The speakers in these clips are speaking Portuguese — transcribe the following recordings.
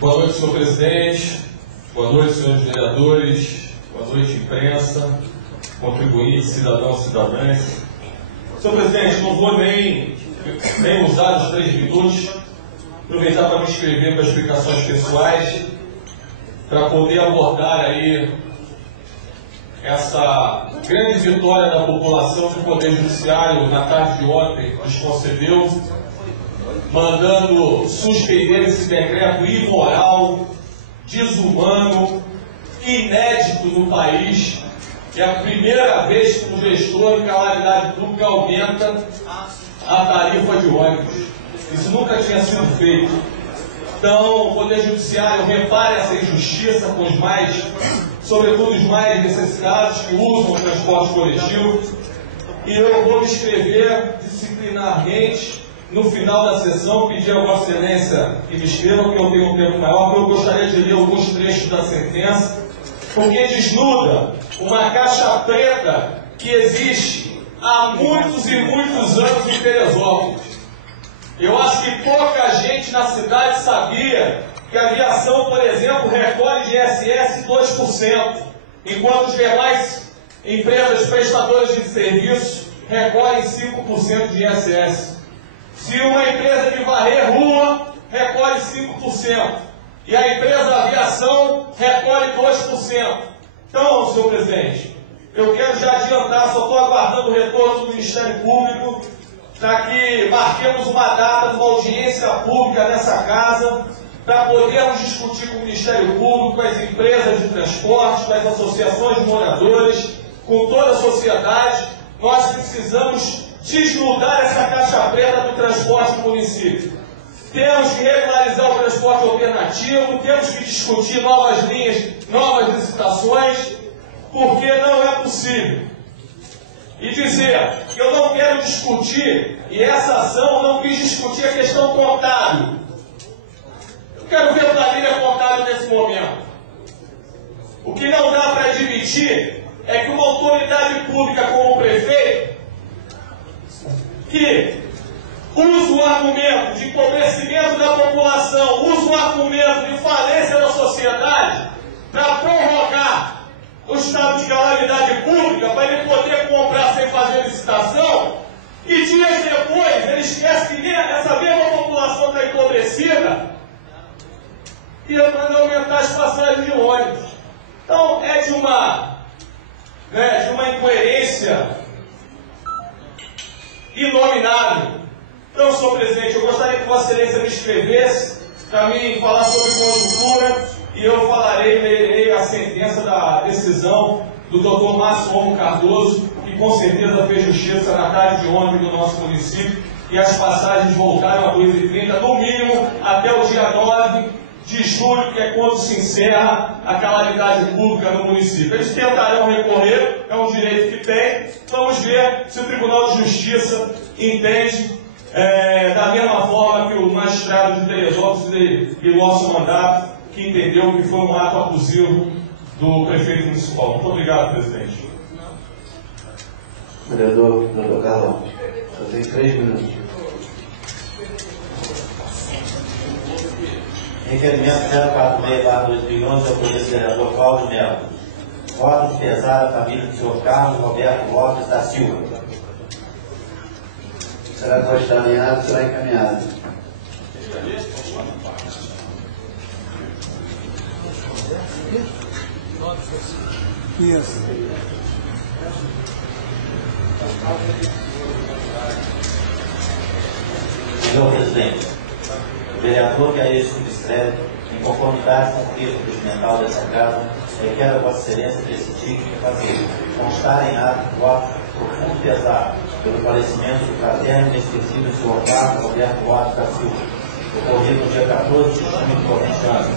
Boa noite, senhor presidente. Boa noite, senhores vereadores. Boa noite, imprensa, contribuintes, cidadãos e cidadãs. Senhor presidente, não vou nem usar os 3 minutos, aproveitar para me inscrever para explicações pessoais, para poder abordar aí essa grande vitória da população que o Poder Judiciário, na tarde de ontem, nos concedeu, mandando suspender esse decreto imoral, desumano, inédito no país. É a primeira vez que um gestor de calamidade pública aumenta a tarifa de ônibus. Isso nunca tinha sido feito. Então, o Poder Judiciário repara essa injustiça com os mais, sobretudo os mais necessitados, que usam o transporte coletivo. E eu vou me inscrever disciplinarmente no final da sessão, pedir a Vossa Excelência que me escreva, porque eu tenho um tempo maior, porque eu gostaria de ler alguns trechos da sentença, porque desnuda uma caixa preta que existe há muitos e muitos anos em Teresópolis. Eu acho que pouca gente na cidade sabia que a aviação, por exemplo, recolhe de ISS 2%, enquanto as demais empresas prestadoras de serviço recolhem 5% de ISS. Se uma empresa de varrer rua recolhe 5%, e a empresa aviação recolhe 2%. Então, senhor presidente, eu quero já adiantar, só estou aguardando o retorno do Ministério Público, para que marquemos uma data de uma audiência pública nessa casa, para podermos discutir com o Ministério Público, com as empresas de transporte, com as associações de moradores, com toda a sociedade. Nós precisamos desnudar essa caixa preta do transporte do município. Temos que regularizar o transporte alternativo, temos que discutir novas linhas, novas licitações, porque não é possível. E dizer que eu não quero discutir, e essa ação eu não quis discutir a questão contábil. Eu quero ver planilha contábil nesse momento. O que não dá para admitir é que uma autoridade pública como o prefeito, que usa o argumento de empobrecimento da população, usa o argumento de falência da sociedade para prorrogar o estado de calamidade pública, para ele poder comprar sem fazer licitação, e dias depois ele esquece que essa mesma população está empobrecida e manda aumentar as passagens de ônibus. Então é de uma incoerência inominável. Então, senhor presidente, eu gostaria que Vossa Excelência me escrevesse para mim falar sobre conjuntura, e eu lerei a sentença da decisão do Dr. Márcio Romo Cardoso, que com certeza fez justiça na tarde de ontem no nosso município, e as passagens voltaram a 2,30, no mínimo até o dia 9 de julho, que é quando se encerra a calamidade pública no município. Eles tentarão recorrer, é um direito que tem. Vamos ver se o Tribunal de Justiça entende da mesma forma que o magistrado de Teresópolis e o nosso mandato, que entendeu que foi um ato abusivo do prefeito municipal. Muito obrigado, presidente. Vereador Dr. Carlão, eu tenho 3 minutos. Requerimento 046/2011 ao vereador Cláudio Melo. Voto de pesar à família do senhor Carlos Roberto Lopes da Silva. Será constaminado, será encaminhado. Isso. Senhor presidente, o vereador que a este subscreve, em conformidade com o texto regimental dessa casa, requer a Vossa Excelência decidir que fazer constar em ato voto profundo pesar pelo falecimento do fraterno e inesquecível senhor Carlos Roberto Lopes da Silva, ocorrido no dia 14 de junho do corrente ano,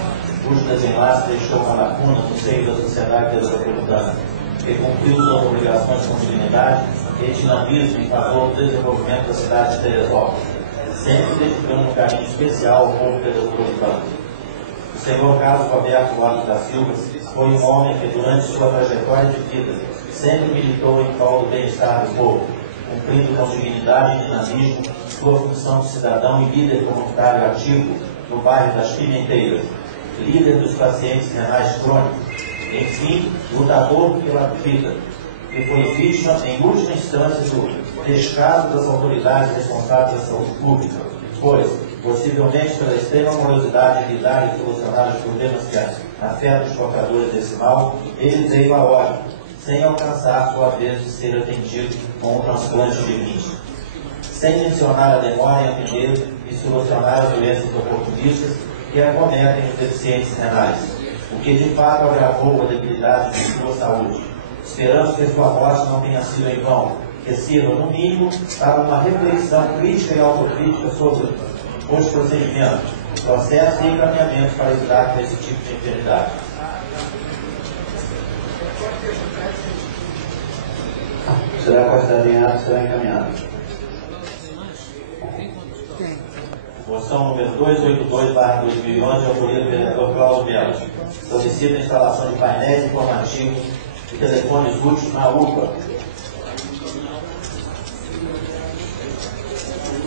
cujo desenlace deixou uma lacuna no seio da sociedade teresópolitana, que cumpriu suas obrigações com dignidade e dinamismo em favor do desenvolvimento da cidade de Teresópolis, sempre dedicando um carinho especial ao povo teresópolitano. O senhor Carlos Roberto Lopes da Silva foi um homem que, durante sua trajetória de vida, sempre militou em prol do bem-estar do povo, cumprindo com dignidade e dinamismo sua função de cidadão e líder comunitário ativo no bairro das Pimenteiras, líder dos pacientes renais crônicos, enfim, lutador pela vida, que foi vítima, em última instância, do descaso das autoridades responsáveis da saúde pública, pois, possivelmente pela extrema morosidade em lidar e solucionar os problemas que afetam os portadores desse mal, ele veio a óbito, sem alcançar sua vez de ser atendido com um transplante de rins. Sem mencionar a demora em atender e solucionar as doenças oportunistas que acometem os deficientes renais, o que de fato agravou a debilidade de sua saúde. Esperamos que sua morte não tenha sido em vão, que sirva, no mínimo, para uma reflexão crítica e autocrítica sobre os procedimentos, processos e encaminhamentos para lidar com esse tipo de enfermidade. Será considerado em ato, será encaminhado. Moção número 282/2011, de autoria do vereador Cláudio Melo. Solicita a instalação de painéis informativos e telefones úteis na UPA.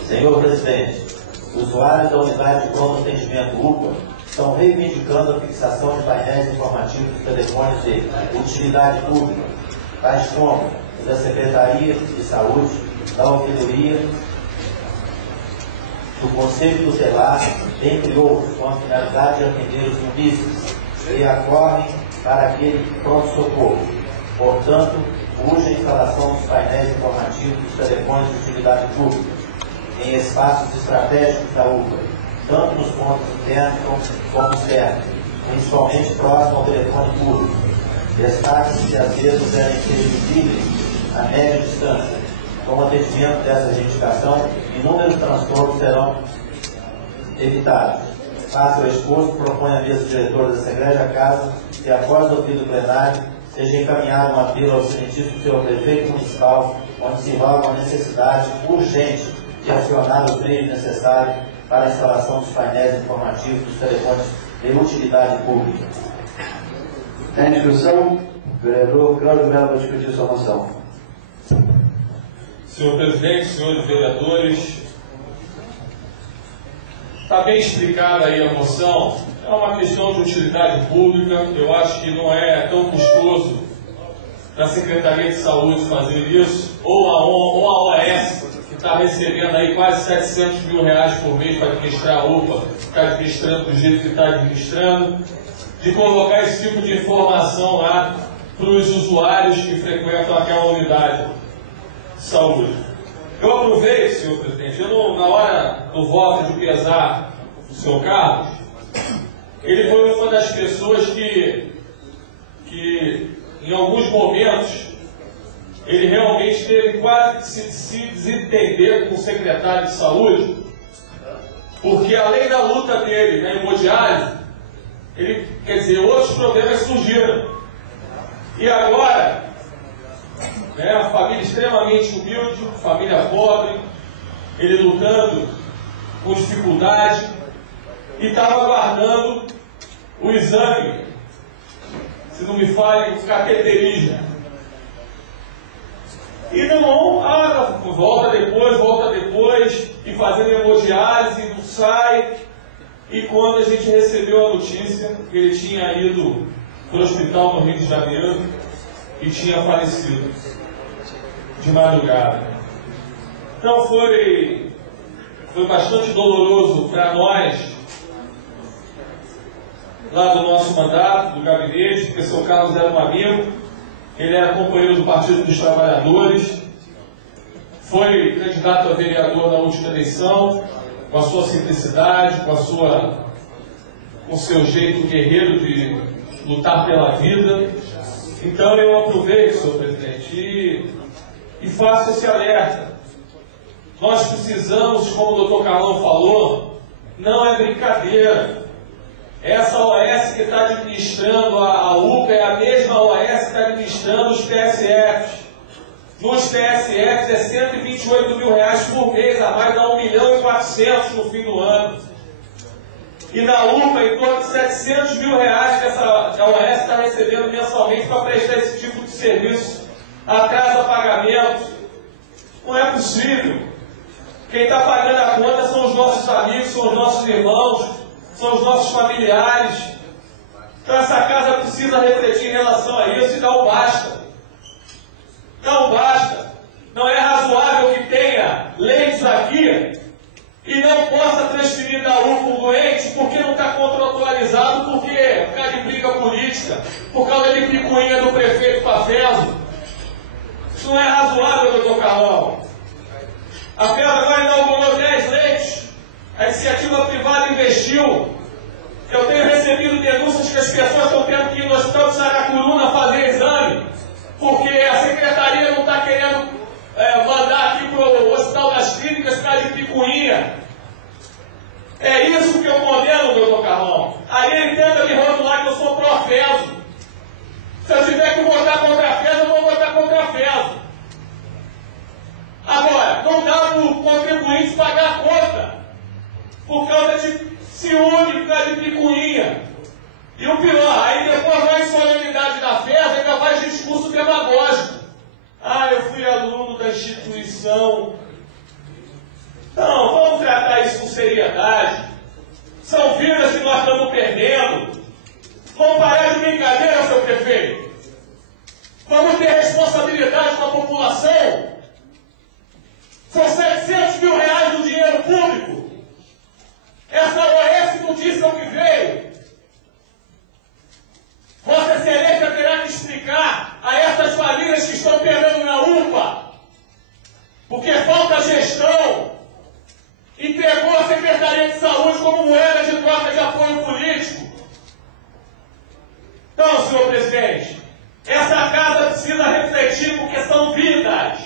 Senhor Presidente, usuários da unidade de pronto atendimento UPA estão reivindicando a fixação de painéis informativos de telefones de utilidade pública, tais como da Secretaria de Saúde, da Ouvidoria, do Conselho Tutelar, entre outros, com a finalidade de atender os munícipes que acorrem para aquele pronto-socorro. Portanto, urge a instalação dos painéis informativos dos telefones de utilidade pública em espaços estratégicos da UPA, tanto nos pontos internos como externos, principalmente próximo ao telefone público. Destaque-se que às vezes devem ser visíveis a média distância. Com o atendimento dessa reivindicação, inúmeros transtornos serão evitados. Face ao exposto, propõe a mesa diretora dessa egrégia casa que, após o ouvido plenário, seja encaminhado um apelo ao excelentíssimo senhor prefeito municipal, onde se roga a necessidade urgente de acionar os meios necessários para a instalação dos painéis informativos dos telefones de utilidade pública. Em discussão, o vereador Cláudio Melo vai discutir sua moção. Senhor Presidente, senhores vereadores, está bem explicada aí a moção. É uma questão de utilidade pública. Eu acho que não é tão custoso para a Secretaria de Saúde fazer isso, ou a OAS, que está recebendo aí quase 700 mil reais por mês para administrar a UPA, está administrando do jeito que está administrando, de colocar esse tipo de informação lá para os usuários que frequentam aquela unidade de saúde. Eu aproveito, senhor presidente, na hora do voto de pesar do senhor Carlos, ele foi uma das pessoas que em alguns momentos, ele realmente teve quase que se desentender com o secretário de saúde, porque além da luta dele na hemodiálise, outros problemas surgiram. E agora, a família extremamente humilde, família pobre, ele lutando com dificuldade, e estava aguardando o exame, se não me falha, o cateterismo. E não, volta depois, e fazendo hemodiálise, não sai. E quando a gente recebeu a notícia que ele tinha ido para o hospital no Rio de Janeiro e tinha falecido de madrugada. Então foi bastante doloroso para nós, lá do nosso mandato, do gabinete, porque o seu Carlos era um amigo, ele era companheiro do Partido dos Trabalhadores, foi candidato a vereador na última eleição, com a sua simplicidade, com o seu jeito guerreiro de lutar pela vida. Então eu aproveito, senhor presidente, e faço esse alerta. Nós precisamos, como o Dr. Carlão falou, não é brincadeira. Essa OAS que está administrando a UPA é a mesma OAS que está administrando os PSFs. Nos PSFs é 128 mil reais por mês, a mais dá 1.400.000 no fim do ano. E na UPA, em torno de 700 mil reais que a OAS está recebendo mensalmente para prestar esse tipo de serviço. Atrasa pagamento. Não é possível. Quem está pagando a conta são os nossos amigos, são os nossos irmãos, são os nossos familiares. Então essa casa precisa refletir em relação a isso e dar o basta. Não basta. Não é razoável que tenha leitos aqui e não possa transferir da UPA para o doente porque não está contratualizado, por causa de briga política, por causa de picuinha do prefeito Pafeso. Isso não é razoável, doutor Carlão. A FES agora inaugurou 10 leitos, a iniciativa privada investiu. Eu tenho recebido denúncias que as pessoas estão tendo que ir no hospital de Saracuruna fazer exame, porque a secretaria não está querendo mandar aqui para o Hospital das Clínicas por causa de picuinha. É isso que eu condeno, doutor Carlão. Aí ele tenta me rotular que eu sou pró-FESO. Se eu tiver que votar contra a FESO, eu vou votar contra a FESO. Agora, não dá para o contribuinte pagar a conta por causa de ciúme, por causa de picuinha. E o pior, aí depois vai em solenidade da FESO e ainda faz discurso demagógico. Ah, eu fui aluno da instituição. Não, vamos tratar isso com seriedade. São vidas que nós estamos perdendo. Vamos parar de brincadeira, seu prefeito. Vamos ter responsabilidade com a população. São 700 mil reais do dinheiro público. Essa OS não disse o que veio. Vossa Excelência terá que explicar a essas famílias que estão perdendo na UPA, porque falta gestão, entregou a Secretaria de Saúde como moeda de troca de apoio político. Então, senhor presidente, essa casa precisa refletir porque são vidas.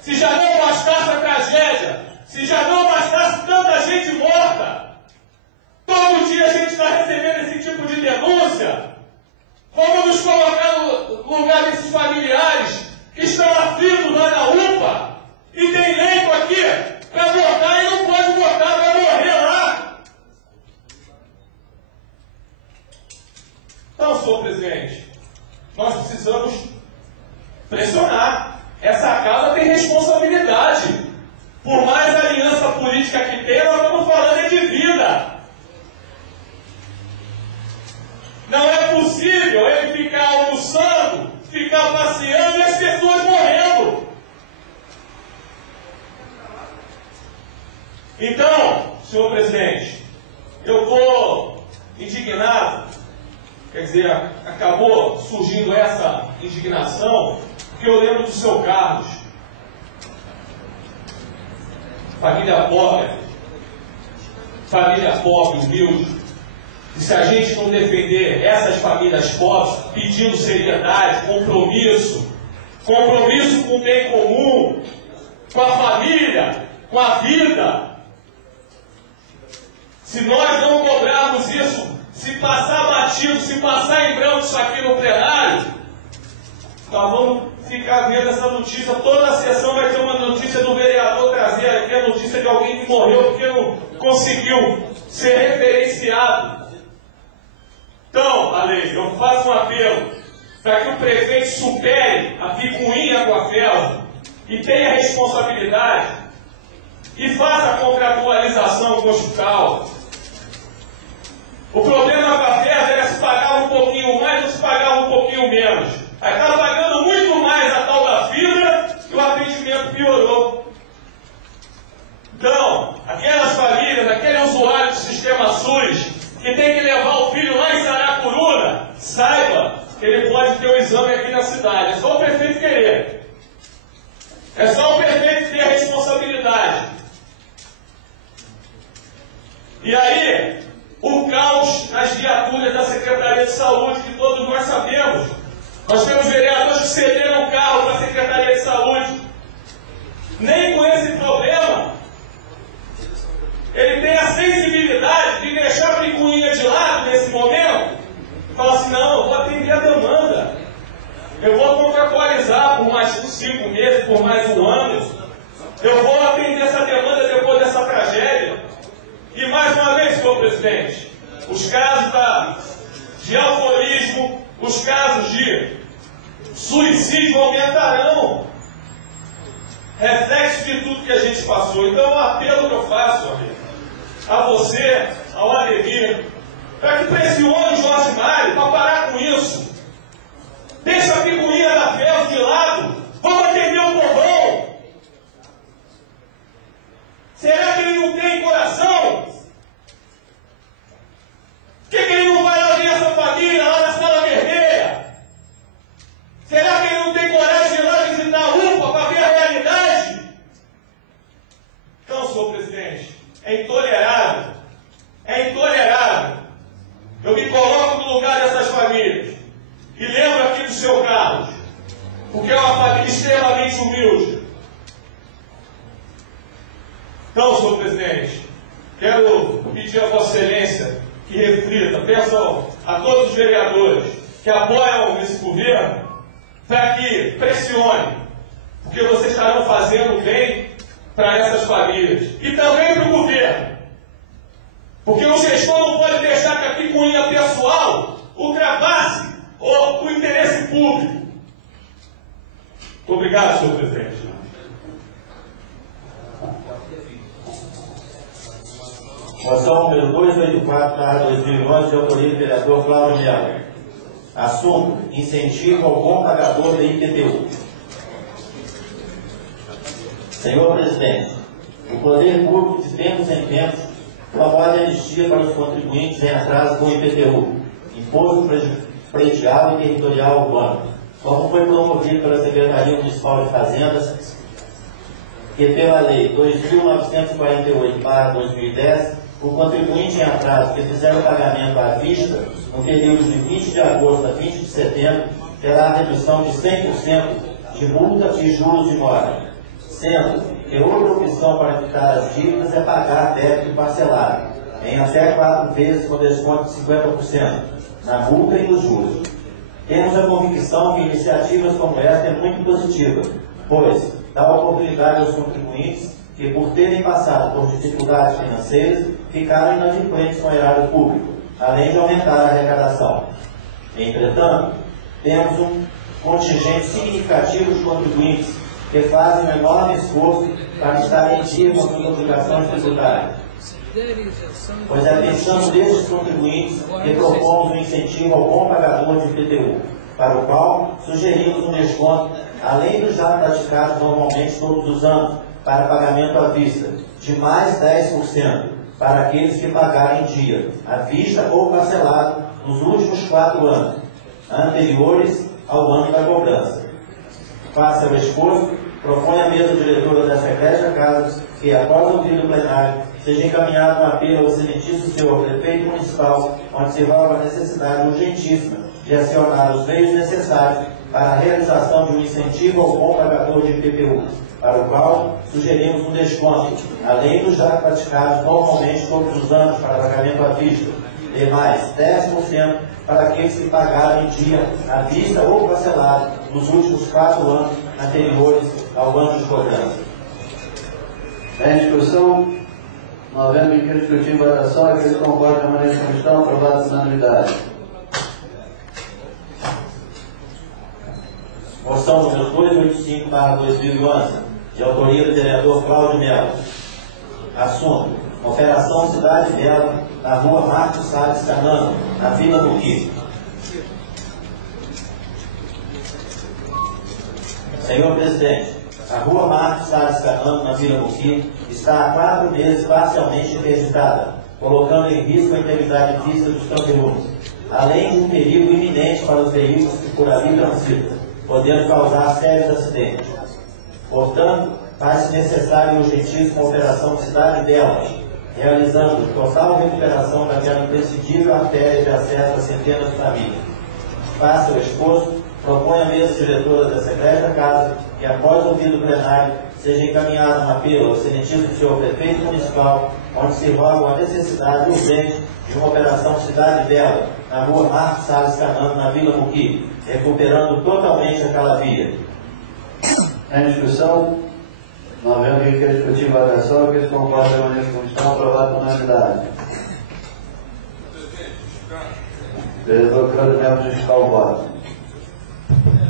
Se já não bastasse a tragédia, se já não bastasse tanta gente morta, todo dia a gente está recebendo esse tipo de denúncia. Vamos nos colocar no lugar desses familiares que estão aflitos lá na UPA e tem leito aqui para votar e não pode votar para morrer lá. Então, senhor presidente, nós precisamos pressionar. Essa casa tem responsabilidade. Por mais aliança política que tem, nós estamos falando de vida. Não é possível ele ficar almoçando, ficar passeando e as pessoas morrendo. Então, senhor presidente, eu estou indignado, quer dizer, acabou surgindo essa indignação, porque eu lembro do seu Carlos, família pobre, humilde. E se a gente não defender essas famílias pobres, pedindo seriedade, compromisso com o bem comum, com a família, com a vida, se nós não cobrarmos isso, se passar batido, se passar em branco isso aqui no plenário, nós vamos ficar vendo essa notícia, toda a sessão vai ter uma notícia do vereador trazer aqui a notícia de alguém que morreu porque não conseguiu ser referenciado. Então, Alei, eu faço um apelo para que o prefeito supere a picuinha com a FESO e tenha responsabilidade e faça a contratualização com o hospital. O problema com a FESO era se pagava um pouquinho mais ou se pagava um pouquinho menos. Aí estava pagando muito mais a tal da fibra e o atendimento piorou. Então, aquelas famílias, aquele usuário do sistema SUS que tem que levar o filho lá em Saracuruna, saiba que ele pode ter o exame aqui na cidade. É só o prefeito querer. É só o prefeito ter a responsabilidade. E aí, o caos nas viaturas da Secretaria de Saúde, que todos nós sabemos. Nós temos vereadores que cederam o carro para a Secretaria de Saúde. Nem com esse problema, ele tem a sensibilidade de deixar a picuinha de lado nesse momento e falar assim, não, eu vou atender a demanda. Eu vou contratualizar por mais 5 meses, por mais 1 ano. Eu vou atender essa demanda depois dessa tragédia. E mais uma vez, senhor presidente, os casos de alcoolismo, os casos de suicídio aumentarão. Reflexo de tudo que a gente passou. Então, o apelo que eu faço, amigo, a você, ao Ademir, para que pressione o Jorge Mário para parar com isso. Deixa a picuinha da Fel de lado. Vamos atender o povão. Será que ele não tem coração? Por que ele não vai lá ver essa família lá na Sala Vermelha? Será que ele não tem coragem de ir lá visitar a UPA para ver a realidade? Então, senhor presidente, é intolerável. É intolerável. Eu me coloco no lugar dessas famílias. E lembro aqui do seu Carlos, porque é uma família extremamente humilde. Então, senhor presidente, quero pedir a Vossa Excelência que reflita, peçam a todos os vereadores que apoiam esse governo, para que pressione, porque vocês estarão fazendo bem para essas famílias. E também para o governo. Porque o gestor não pode deixar que a picuinha pessoal ultrapasse o interesse público. Muito obrigado, senhor presidente. Moção número 284/2011, de autoria do vereador Cláudio Melo. Assunto: incentivo ao bom pagador da IPTU. Senhor presidente, o poder público, de tempos em tempos, promove anistia para os contribuintes em atraso com o IPTU, Imposto Predial e Territorial Urbano, como foi promovido pela Secretaria Municipal de Fazendas, que pela Lei 2.948/2010, o contribuinte em atraso que fizer o pagamento à vista no período de 20 de agosto a 20 de setembro terá a redução de 100% de multa e juros de mora, sendo que outra opção para quitar as dívidas é pagar débito parcelado, em até 4 vezes com desconto de 50% na multa e nos juros. Temos a convicção que iniciativas como esta é muito positiva, pois dá oportunidade aos contribuintes que, por terem passado por dificuldades financeiras, ficaram inadimplentes no erário público, além de aumentar a arrecadação. Entretanto, temos um contingente significativo de contribuintes que fazem um enorme esforço para estar em dia com suas obrigações tributárias. Pois é pensando nesses contribuintes que propomos um incentivo ao bom pagador de IPTU, para o qual sugerimos um desconto, além do já praticado normalmente todos os anos, para pagamento à vista, de mais 10% para aqueles que pagarem em dia, à vista ou parcelado, nos últimos 4 anos, anteriores ao ano da cobrança. Face ao exposto, propõe a mesa diretora dessa Egrégia Casa que, após ouvir o plenário, seja encaminhado um apelo ao excelentíssimo senhor prefeito municipal, onde se roga a necessidade urgentíssima de acionar os meios necessários para a realização de um incentivo ao bom pagador de IPTU, para o qual sugerimos um desconto, além dos já praticados normalmente todos os anos para pagamento à vista, de mais 10% para aqueles que pagaram em dia, à vista ou parcelado, nos últimos 4 anos anteriores ao ano de cobrança. Em discussão, não havendo em que discutir em votação, aqueles que concordam com a maneira como estão, aprovados por unanimidade. Moção número 285/2011, de autoria do vereador Cláudio Melo. Assunto: Operação Cidade Bela, na rua Marcos Salles Canano, na Vila Muqui. Senhor presidente, a rua Marcos Salles Canano, na Vila Muqui, está há 4 meses parcialmente interditada, colocando em risco a integridade física dos transeuntes, além de um perigo iminente para os veículos que por ali transitam, podendo causar sérios acidentes. Portanto, faz-se necessário e urgentíssima a operação Cidade Bela, realizando total recuperação daquela imprescindível artéria de acesso a centenas de famílias. Face ao exposto, propõe a mesa diretora dessa Egrégia Casa que, após ouvido o plenário, seja encaminhado um apelo ao excelentíssimo senhor prefeito municipal, onde se roga a necessidade urgente de uma operação Cidade Bela, na rua Marcos Salles Canano, na Vila Muqui, recuperando totalmente aquela via. Em discussão, não havendo em que discutir em votação, aqueles que concordam com a maneira como estão, aprovados por unanimidade. Vereador Cláudio Melo, justificar o voto.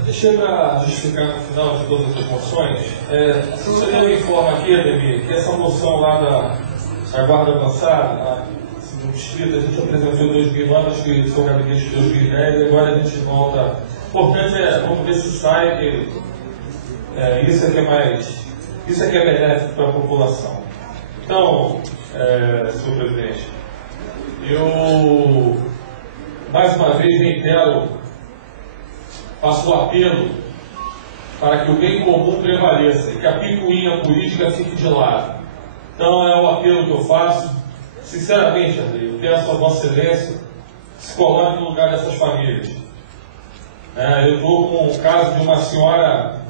Deixei para justificar no final de todas as moções. A assessoria me informa aqui, Ademir, que essa moção lá da a guarda avançada, no distrito, a gente apresentou em 2009, acho que foi o gabinete de 2010, e agora a gente volta. O importante é, vamos ver se sai, que isso é que é mais, isso é que é benéfico para a população. Então, senhor presidente, eu mais uma vez reitero, faço o apelo para que o bem comum prevaleça e que a picuinha política fique de lado. Então é o apelo que eu faço. Sinceramente, André, eu peço a Vossa Excelência que se coloque no lugar dessas famílias. Eu estou com o caso de uma senhora,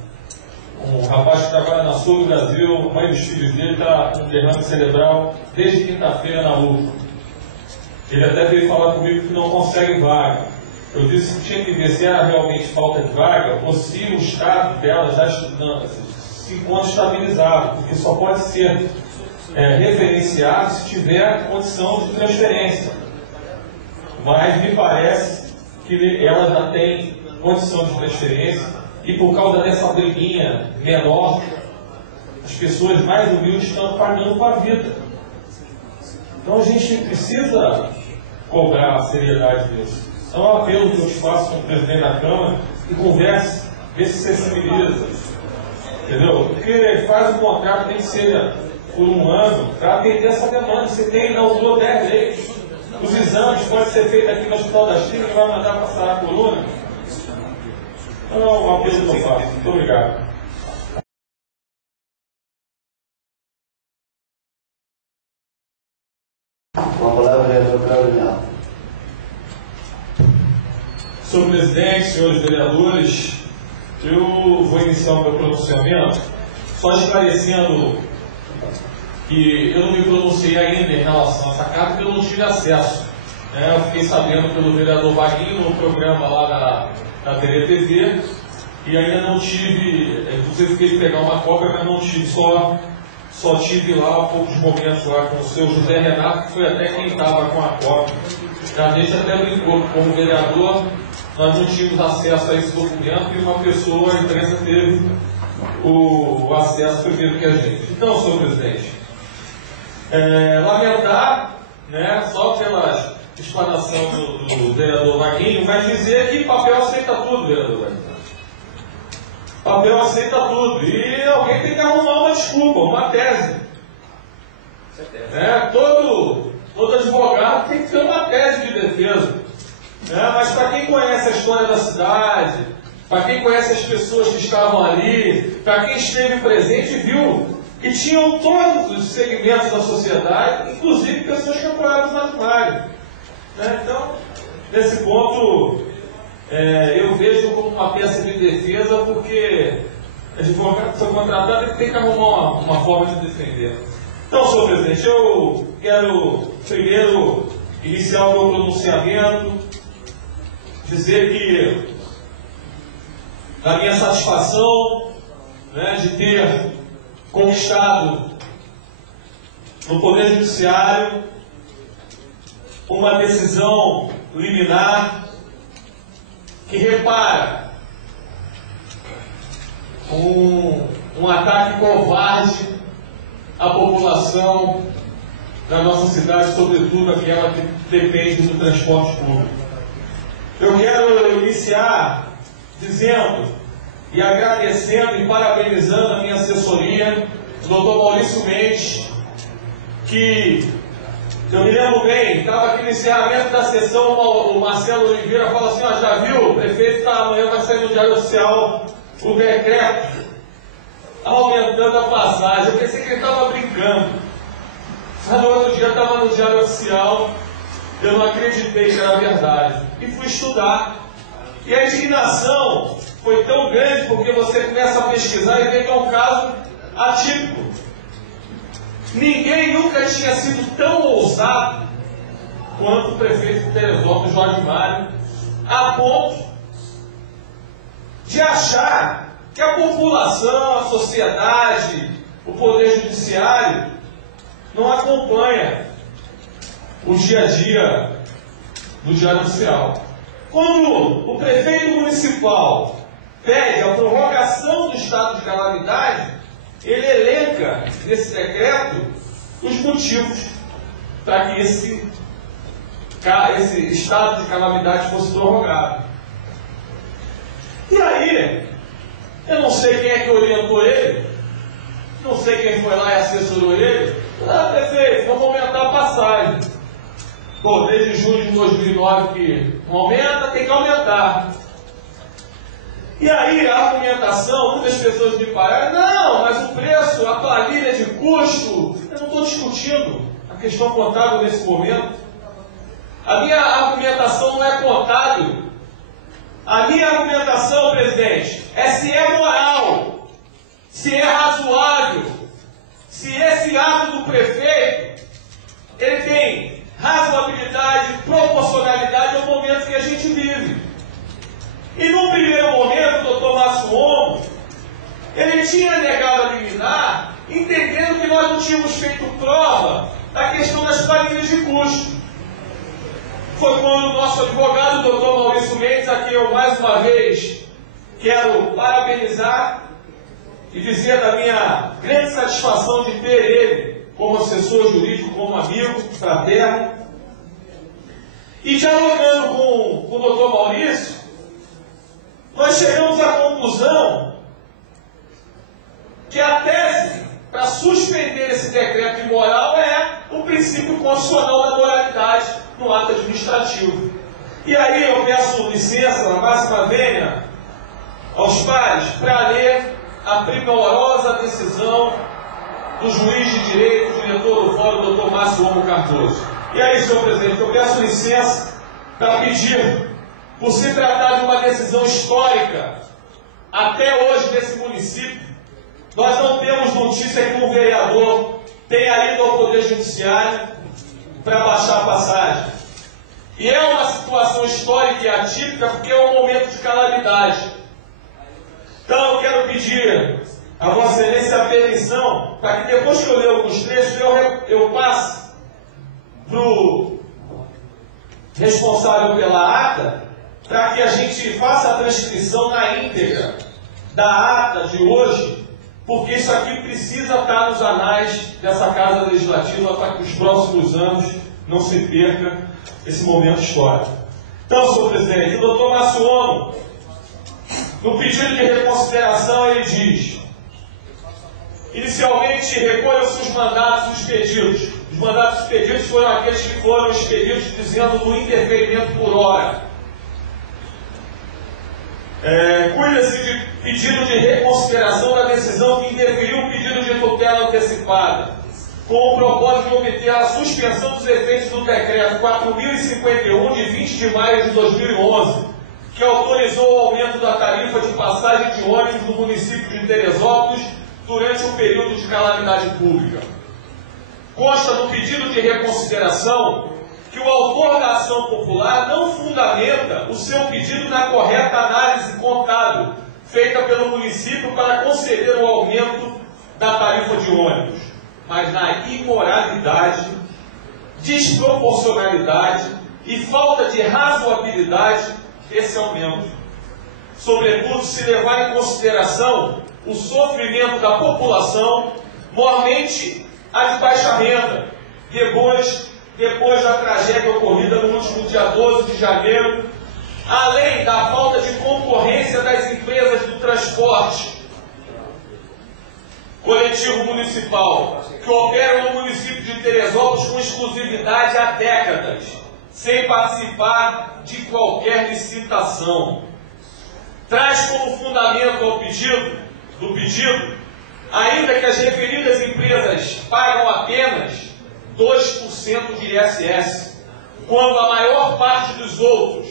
um rapaz que trabalha na Sul do Brasil, a mãe dos filhos dele está com derrame cerebral desde quinta-feira na UPA. Ele até veio falar comigo que não consegue vaga. Eu disse que tinha que ver se era realmente falta de vaga ou se o estado dela já estudando, se encontra estabilizado, porque só pode ser referenciado se tiver condição de transferência. Mas me parece que ela já tem condição de transferência e por causa dessa briguinha menor, as pessoas mais humildes estão pagando com a vida. Então a gente precisa cobrar a seriedade disso. Então é um apelo que eu te faço como presidente da Câmara e converse, vê se sensibiliza. Entendeu? Porque faz o contrato, tem que ser por um ano para atender essa demanda. Você tem, inaugurou 10 leitos. Os exames podem ser feitos aqui no Hospital das Clínicas, vai mandar passar a coluna. Então é um apelo que eu faço. Muito obrigado. Com a palavra, vereador Cláudio Melo. Senhor presidente, senhores vereadores, eu vou iniciar o meu pronunciamento só esclarecendo que eu não me pronunciei ainda em relação a essa carta porque eu não tive acesso. Eu fiquei sabendo pelo vereador Vaguinho no programa lá da TVTV e ainda não tive, inclusive fiquei de pegar uma cópia, mas não tive, só tive lá há poucos momentos lá com o seu José Renato, que foi até quem estava com a cópia. A gente até brincou como vereador, nós não tínhamos acesso a esse documento e uma pessoa, a imprensa, teve o acesso primeiro que a gente. Então, senhor presidente, lamentar, só pela explanação do vereador Vaguinho, mas dizer que papel aceita tudo, vereador Vaguinho. Papel aceita tudo. E alguém tem que arrumar uma desculpa, uma tese. Todo advogado tem que ter uma tese de defesa. Mas para quem conhece a história da cidade, para quem conhece as pessoas que estavam ali, para quem esteve presente, viu que tinham todos os segmentos da sociedade, inclusive pessoas que apoiavam os Matumários. Então, nesse ponto, eu vejo como uma peça de defesa, porque advogado foi contratado e tem que arrumar uma forma de defender. Então, senhor presidente, eu quero primeiro iniciar o meu pronunciamento, dizer que, na minha satisfação de ter conquistado no Poder Judiciário uma decisão liminar que repara um ataque covarde à população da nossa cidade, sobretudo aquela que depende do transporte público. Eu quero iniciar dizendo e agradecendo e parabenizando a minha assessoria, o doutor Maurício Mendes, que eu me lembro bem, estava aqui no encerramento da sessão, o Marcelo Oliveira fala assim, já viu, o prefeito amanhã vai sair no Diário Oficial o decreto aumentando a passagem. Eu pensei que ele estava brincando. Mas no outro dia estava no Diário Oficial, eu não acreditei que era verdade. E fui estudar. E a indignação foi tão grande porque você começa a pesquisar e vê que é um caso atípico. Ninguém nunca tinha sido tão ousado quanto o prefeito de Teresópolis, Jorge Mário, a ponto de achar que a população, a sociedade, o Poder Judiciário não acompanha o dia a dia do Diário Oficial. Quando o prefeito municipal pede a prorrogação do estado de calamidade, ele elenca nesse decreto os motivos para que esse estado de calamidade fosse prorrogado. E aí, eu não sei quem é que orientou ele, não sei quem foi lá e assessorou ele. Prefeito, vamos aumentar a passagem. Pô, desde julho de 2009 que não aumenta, tem que aumentar. E aí a argumentação, muitas pessoas me pararam, não, mas o preço, a planilha de custo, eu não estou discutindo a questão contábil nesse momento. A minha argumentação não é contábil. A minha argumentação, presidente, é se é moral, se é razoável, se esse ato do prefeito, ele tem razoabilidade, proporcionalidade ao momento que a gente vive. E num primeiro momento, o doutor Márcio Omo, ele tinha negado a liminar, entendendo que nós não tínhamos feito prova da questão das planilhas de custo. Foi quando o nosso advogado, o doutor Maurício Mendes, a quem eu mais uma vez quero parabenizar e dizer da minha grande satisfação de ter ele como assessor jurídico, como amigo, fraterno. E dialogando com o doutor Maurício, nós chegamos à conclusão que a tese para suspender esse decreto imoral é o princípio constitucional da moralidade no ato administrativo. E aí eu peço licença, na máxima vênia, aos pares, para ler a primorosa decisão do juiz de direito, diretor do Fórum, Dr. Márcio Omo Cardoso. E aí, senhor presidente, eu peço licença para pedir, por se tratar de uma decisão histórica, até hoje desse município, nós não temos notícia que um vereador tenha ido ao Poder Judiciário para baixar a passagem. E é uma situação histórica e atípica porque é um momento de calamidade. Então eu quero pedir a Vossa Excelência a permissão para que depois que eu ler alguns trechos eu passe para o responsável pela ata, para que a gente faça a transcrição na íntegra da ata de hoje, porque isso aqui precisa estar nos anais dessa Casa Legislativa para que os próximos anos não se perca esse momento histórico. Então, senhor presidente, o doutor Márcio Omo, no pedido de reconsideração, ele diz: inicialmente recolham-se os mandatos expedidos. Os mandatos expedidos foram aqueles que foram expedidos dizendo do interferimento por hora. Cuida-se de pedido de reconsideração da decisão que interferiu o pedido de tutela antecipada, com o propósito de obter a suspensão dos efeitos do decreto 4.051 de 20 de maio de 2011, que autorizou o aumento da tarifa de passagem de ônibus no município de Teresópolis durante o período de calamidade pública. Consta no pedido de reconsideração que o autor da ação popular não fundamenta o seu pedido na correta análise contábil feita pelo município para conceder o aumento da tarifa de ônibus, mas na imoralidade, desproporcionalidade e falta de razoabilidade desse aumento. Sobretudo, se levar em consideração o sofrimento da população, mormente a de baixa renda, depois da tragédia ocorrida no último dia 12 de janeiro, além da falta de concorrência das empresas do transporte coletivo municipal, que operam no município de Teresópolis com exclusividade há décadas, sem participar de qualquer licitação. Traz como fundamento do pedido, ainda que as referidas empresas pagam apenas 2% de ISS, quando a maior parte dos outros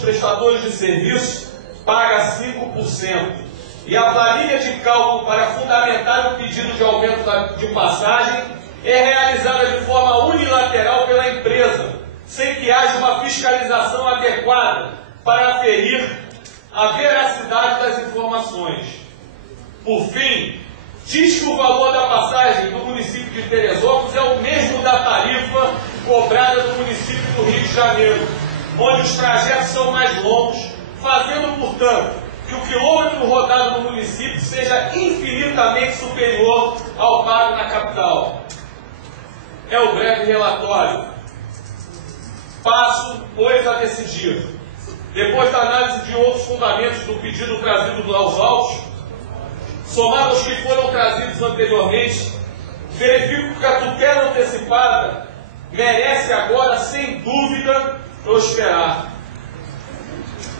prestadores de serviço paga 5%. E a planilha de cálculo para fundamentar o pedido de aumento de passagem é realizada de forma unilateral pela empresa, sem que haja uma fiscalização adequada para aferir a veracidade das informações. Por fim, diz que o valor da passagem do município de Teresópolis é o mesmo da tarifa cobrada no município do Rio de Janeiro, onde os trajetos são mais longos, fazendo, portanto, que o quilômetro rodado no município seja infinitamente superior ao pago na capital. É o breve relatório. Passo, pois, a decidir. Depois da análise de outros fundamentos do pedido trazido aos autos, somado aos que foram trazidos anteriormente, verifico que a tutela antecipada merece agora, sem dúvida, prosperar.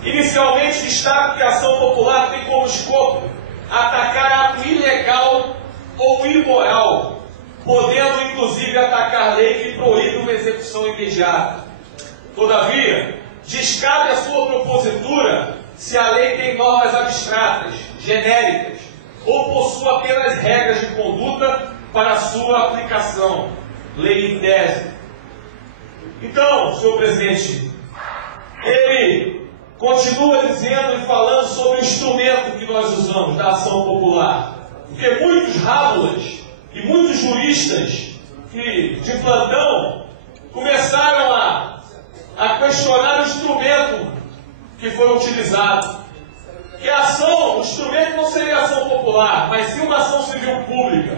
Inicialmente, destaco que a ação popular tem como escopo atacar ato ilegal ou imoral, podendo inclusive atacar lei que proíbe uma execução imediata. Todavia, descabe a sua propositura se a lei tem normas abstratas, genéricas, ou possui apenas regras de conduta para a sua aplicação, lei em tese. Então, senhor presidente, ele continua dizendo e falando sobre o instrumento que nós usamos da ação popular. Porque muitos rábulas e muitos juristas que, de plantão, começaram a questionar o instrumento que foi utilizado. Que a ação, o instrumento não seria ação popular, mas sim uma ação civil pública.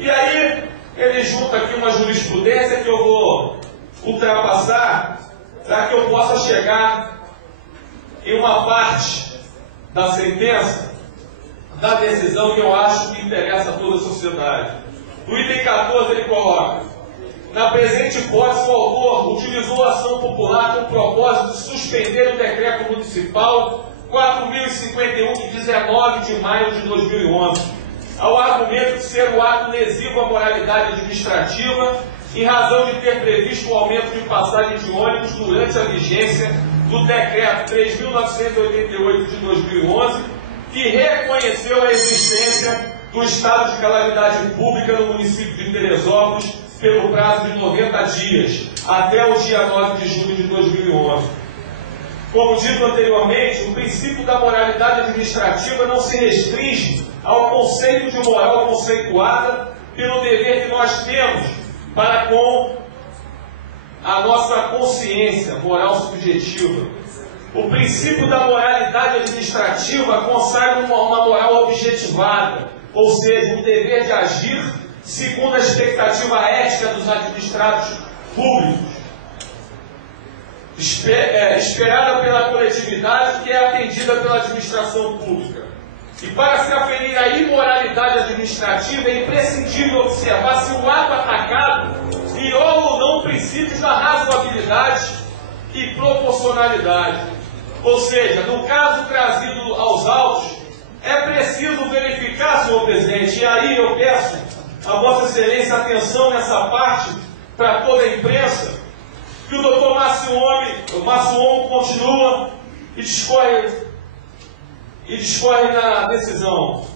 E aí, ele junta aqui uma jurisprudência que eu vou ultrapassar para que eu possa chegar em uma parte da sentença, da decisão que eu acho que interessa a toda a sociedade. No item 14 ele coloca: na presente hipótese, o autor utilizou a ação popular com o propósito de suspender o decreto municipal 4051 de 19 de maio de 2011, ao argumento de ser o ato lesivo à moralidade administrativa, em razão de ter previsto o aumento de passagem de ônibus durante a vigência do decreto 3.988 de 2011, que reconheceu a existência do estado de calamidade pública no município de Teresópolis pelo prazo de 90 dias, até o dia 9 de julho de 2011. Como dito anteriormente, o princípio da moralidade administrativa não se restringe ao conceito de moral conceituada pelo dever que nós temos para com a nossa consciência moral subjetiva. O princípio da moralidade administrativa consagra uma moral objetivada, ou seja, um dever de agir segundo a expectativa ética dos administrados públicos, esperada pela coletividade, que é atendida pela administração pública. E para se aferir à imoralidade administrativa, é imprescindível observar se o ato atacado viola ou não princípios da razoabilidade e proporcionalidade. Ou seja, no caso trazido aos autos, é preciso verificar, senhor presidente, e aí eu peço a Vossa Excelência atenção nessa parte para toda a imprensa, que o doutor Massuon continua e discorre na decisão.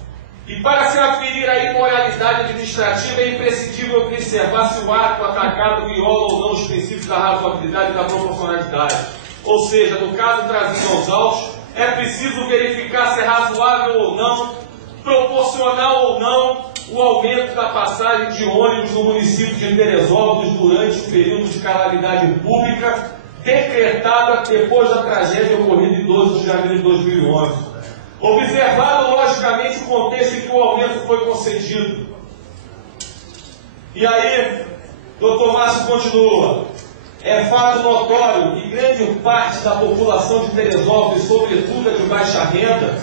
E para se aferir à imoralidade administrativa, é imprescindível observar se o ato atacado viola ou não os princípios da razoabilidade e da proporcionalidade. Ou seja, no caso trazido aos autos, é preciso verificar se é razoável ou não, proporcional ou não, o aumento da passagem de ônibus no município de Teresópolis durante o período de calamidade pública decretada depois da tragédia ocorrida em 12 de janeiro de 2011. Observado, logicamente, o contexto em que o aumento foi concedido. E aí, doutor Márcio continua: é fato notório que grande parte da população de Teresópolis, sobretudo a de baixa renda,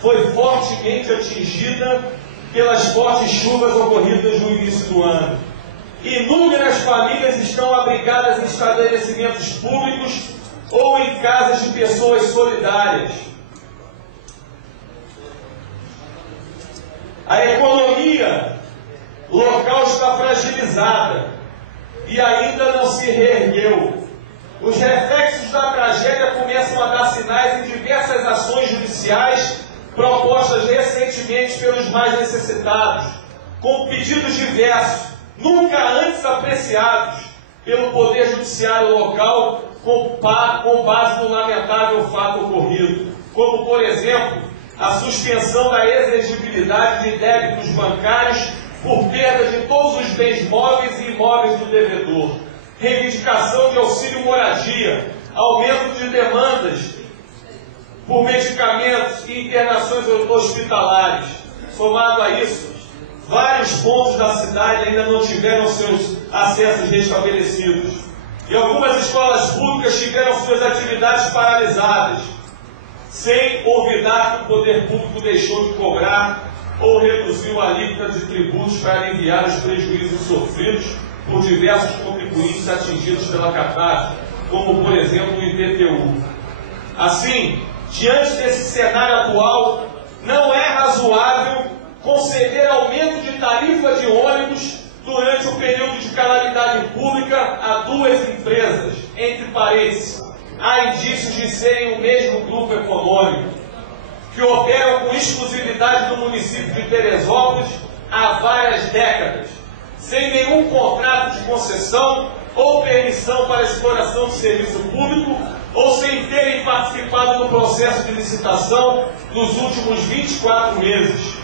foi fortemente atingida pelas fortes chuvas ocorridas no início do ano. Inúmeras famílias estão abrigadas em estabelecimentos públicos ou em casas de pessoas solidárias. A economia local está fragilizada e ainda não se reergueu. Os reflexos da tragédia começam a dar sinais em diversas ações judiciais propostas recentemente pelos mais necessitados, com pedidos diversos, nunca antes apreciados pelo Poder Judiciário local, com base no lamentável fato ocorrido, como, por exemplo, a suspensão da exigibilidade de débitos bancários por perda de todos os bens móveis e imóveis do devedor, reivindicação de auxílio moradia, aumento de demandas por medicamentos e internações hospitalares. Somado a isso, vários pontos da cidade ainda não tiveram seus acessos restabelecidos. E algumas escolas públicas tiveram suas atividades paralisadas, sem olvidar que o poder público deixou de cobrar ou reduziu a alíquota de tributos para aliviar os prejuízos sofridos por diversos contribuintes atingidos pela catástrofe, como, por exemplo, o IPTU. Assim, diante desse cenário atual, não é razoável conceder aumento de tarifa de ônibus durante o período de calamidade pública a duas empresas, entre parênteses, há indícios de serem o mesmo grupo econômico, que operam com exclusividade no município de Teresópolis há várias décadas, sem nenhum contrato de concessão ou permissão para exploração de serviço público, ou sem terem participado do processo de licitação nos últimos 24 meses.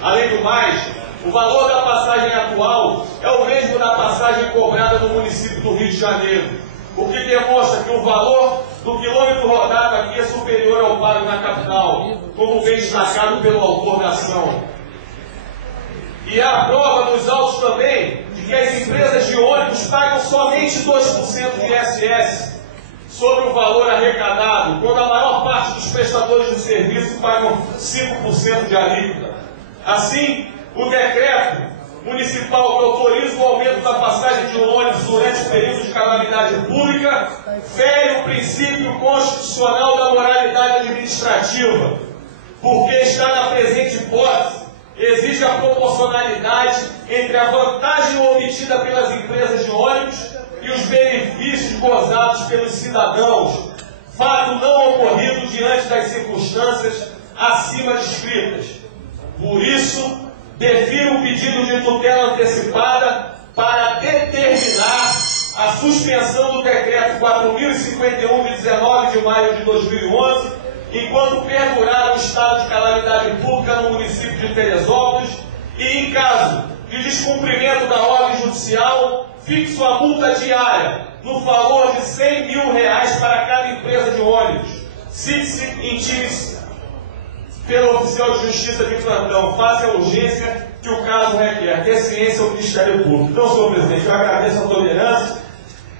Além do mais, o valor da passagem atual é o mesmo da passagem cobrada no município do Rio de Janeiro, o que demonstra que o valor do quilômetro rodado aqui é superior ao pago na capital, como bem destacado pelo autor da ação. E há prova nos autos também de que as empresas de ônibus pagam somente 2% de ISS sobre o valor arrecadado, quando a maior parte dos prestadores de serviço pagam 5% de alíquota. Assim, o decreto municipal que autoriza o aumento da passagem de ônibus durante o período de calamidade pública fere o princípio constitucional da moralidade administrativa, porque está na presente hipótese, exige a proporcionalidade entre a vantagem obtida pelas empresas de ônibus e os benefícios gozados pelos cidadãos, fato não ocorrido diante das circunstâncias acima descritas. Por isso, defiro o pedido de tutela antecipada para determinar a suspensão do decreto 4.051, de 19 de maio de 2011, enquanto perdurar o estado de calamidade pública no município de Teresópolis e, em caso de descumprimento da ordem judicial, fixo a multa diária no valor de R$100 mil para cada empresa de ônibus. Cite-se em times pelo oficial de justiça de plantão, faça a urgência que o caso requer, que é ciência ao Ministério Público. Então, senhor presidente, eu agradeço a tolerância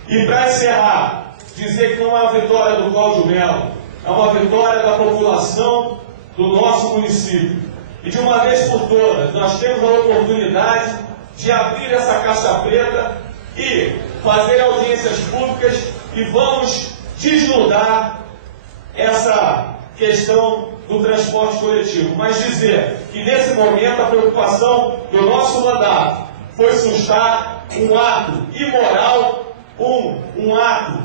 e, para encerrar, dizer que não é uma vitória do Cláudio Melo, é uma vitória da população do nosso município. E de uma vez por todas, nós temos a oportunidade de abrir essa caixa preta e fazer audiências públicas e vamos desnudar essa questão do transporte coletivo. Mas dizer que nesse momento a preocupação do nosso mandato foi sustar um ato imoral, um ato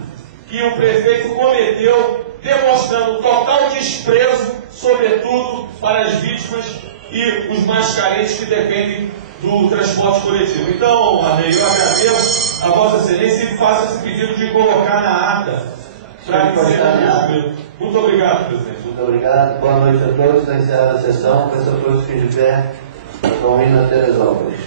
que o prefeito cometeu, demonstrando total desprezo, sobretudo para as vítimas e os mais carentes que dependem do transporte coletivo. Então, Arnei, eu agradeço a Vossa Excelência e faço esse pedido de colocar na ata para que seja. Muito obrigado, presidente. Muito obrigado. Boa noite a todos. Está encerrada a sessão. Peço a todos que de pé com o hino a Teresópolis.